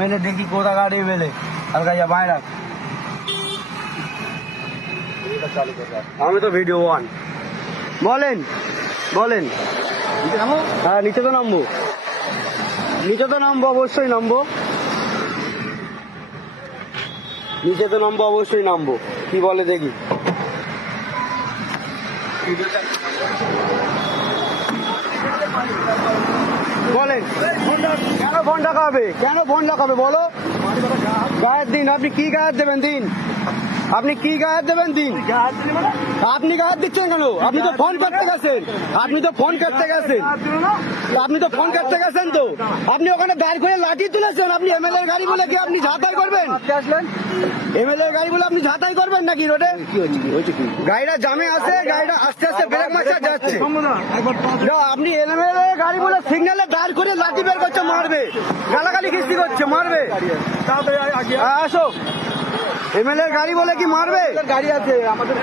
MLA দেখি কোথাকার MLA হালকা যা বাইরে রাখ। আমি তো ভিডিও ওয়ান। বলেন বলেন। হ্যাঁ নিচে তো নামবো, নিচে তো নামবো, অবশ্যই নামবো, নিচে তো নামবো, অবশ্যই নামবো। কি বলে দেখি। বলেন কেন ফোন রাখা হবে, কেন ফোন রাখা হবে বলো। গায়ের দিন, আপনি কি গায়ের দেবেন দিন, আপনি কি গায়ের দেবেন দিন। আপনি গায়ের দিচ্ছেন কেন? আপনি তো ফোন করতে গেছেন, আপনি তো ফোন করতে গেছেন, আপনি তো ফোন করতে গেছেন তো। আপনি ওখানে দাঁড় করে লাঠি তুলেছেন। আপনি এমএলএ গাড়ি বলে কি আপনি ঝাঁতাই করবেন? এমএলএ গাড়ি বলে আপনি ঝাঁতাই করবেন নাকি রোডে? গাড়িটা জামে আছে, গাড়িটা আস্তে আস্তে ব্রেক মারছে যাচ্ছে। আপনি এমএলএ গাড়ি বলে সিগন্যালে দাঁড় করে লাঠি বের করছে, মারবে, গালাগালি কিস্তি করছে, মারবে। আসো, এমএলএ গাড়ি বলে কি মারবে? গাড়ি আছে আমাদের,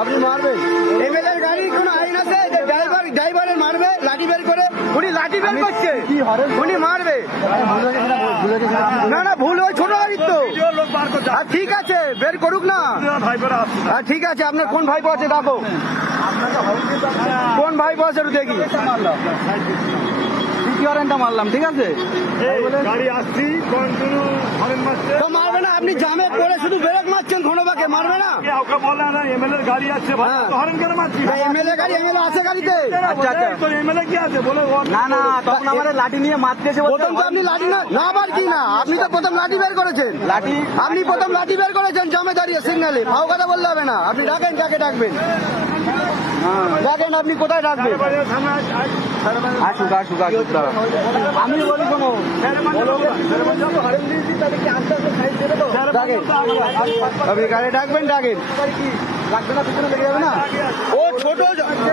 আপনি মারবেন? এমএলএ গাড়ি কোন আইন আছে যে ড্রাইভারের মারবে লাঠি বের করে? উনি লাঠি বের করছে, উনি মারবে। না না ভুল হয়, ছোট গাড়ির তো। ঠিক আছে বের করুক না, ঠিক আছে। আপনার কোন ভাইপো আছে ডাকো, কোন ভাইপো আছে একটু দেখি। মারলাম, ঠিক আছে তো মারবে না। আপনি জামে পড়ে শুধু ব্রেক মারছেন, ঘনবাকে মারবে না। এমএলএ গাড়ি আছে, হরেন কেন মারছি? এমএলএ গাড়ি, এমএলএ আছে গাড়িতে। এমএলএ কি আছে বলে? না না, তখন আমাদের লাঠি নিয়ে মারতেছে। প্রথম তো আপনি লাঠি না আবার কি না, আপনি তো প্রথম লাঠি বের করেছেন। লাঠি আপনি প্রথম লাঠি বের করেছেন জামে দাঁড়িয়ে সিগন্যালে। ভাও কথা বললে হবে না। আপনি ডাকেন, যাকে ডাকবেন ডাকেন। আপনি কোথায় ডাকবেন? আসুক আসুক আসুক। আমি বলি কোনো আপনি গাড়ি ডাকবেন, ডাকেন। ও ছোট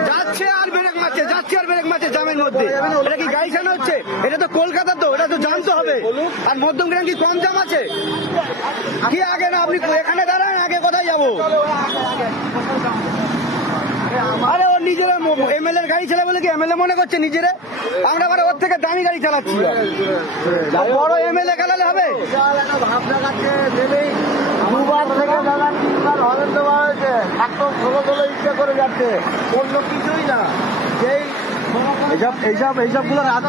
যাচ্ছে আর ব্রেক মারছে, যাচ্ছে আর ব্রেক মারছে জামের মধ্যে। এটা কি গাড়ি চালানো হচ্ছে? এটা তো কলকাতা, তো এটা তো জানতে হবে। আর মধ্যমগ্রাম কি কম জাম আছে? কি আগে না আপনি এখানে দাঁড়ান, আগে কোথায় যাবো? আরে ওর নিজেরা এমএলএ গাড়ি চালা বলে কি এমএলএ মনে করছে নিজেরে? আমরা আবার ওর থেকে দামি গাড়ি চালাচ্ছি। বড় এমএলএ চালালে হবে? দুবার থেকে দাদা তিনবার হরেন দেওয়া হয়েছে, একদম ষোলো ষোলো ইচ্ছা করে যাচ্ছে, অন্য কিছুই না। এইসব গুলো